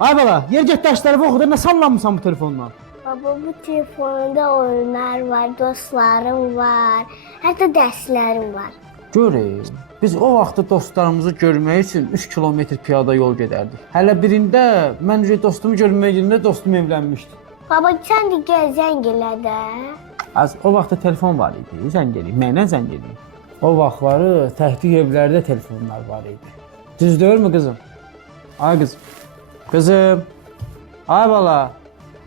Ay bala, yer get dərsləri oxudu, nə sallanmısan bu telefonla? Baba, bu telefonda oyunlar var, dostlarım var, hətta dərslərim var. Görək, biz o vaxtda dostlarımızı görmək üçün 3 kilometr piyada yol gedərdik. Hələ birində mən dostumu görməyə gedəndə dostum evlənmişdi. Baba, sən də gəl zəng elə də. Az o vaxtda telefon var idi, zəng eləyim, mənə zəng eləyim. O vaxtları təhqiq evlərdə telefonlar var idi. Düz deyilmi qızım? Ay qızım. Qızım. Ay bala.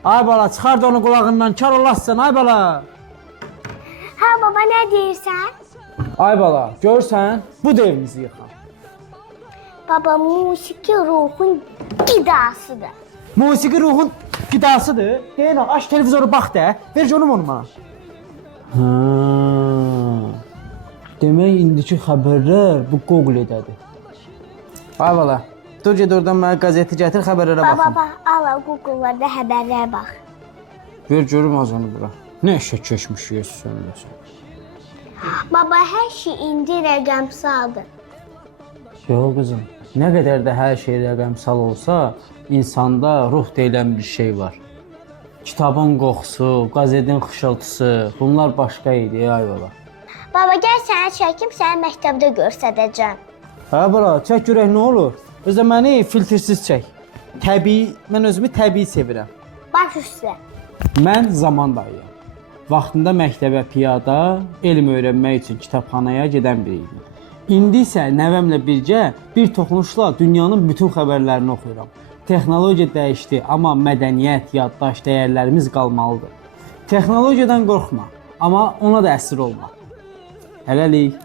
Ay bala, çıxart onu qulağından, kar olasın, ay bala. Hə baba, nə deyirsən? Ay bala, görsən, bu da evimizi yıxar. Baba, musiqi ruhun qidasıdır. Musiqi ruhun qidasıdır. Deyən, aç televizoru bax da, ver canım onu mənə. Demək, indiki xəbərlər bu Google-dədir. Ay bala, dur ged oradan mənə qəzeti gətir, xəbərlərə baxım. Baba, ala Google-larda xəbərlərə bax. Ver görüm az onu bura. Nə eşək keçmiş yesin. Baba, hər şey indi rəqəmsaldır. Yox qızım, nə qədər də hər şey rəqəmsal olsa, insanda ruh deyilən bir şey var. Kitabın qoxusu, qəzetin xışıltısı, bunlar başqa idi, ay bala. Baba, gəl sənə çəkim, səni məktəbdə göstərəcəm. Hə bala, çək görək nə olur? Özə məni filtrsiz çək. Təbii, mən özümü təbii sevirəm. Baş üstə. Mən zaman dayıyam. Vaxtında məktəbə piyada, elm öyrənmək üçün kitabxanaya gedən biriydim. İndi isə nəvəmlə birgə bir toxunuşla dünyanın bütün xəbərlərini oxuyuram. Texnologiya dəyişdi, amma mədəniyyət, yaddaş, dəyərlərimiz qalmalıdır. Texnologiyadan qorxma, amma ona da əsir olma. Hələlik.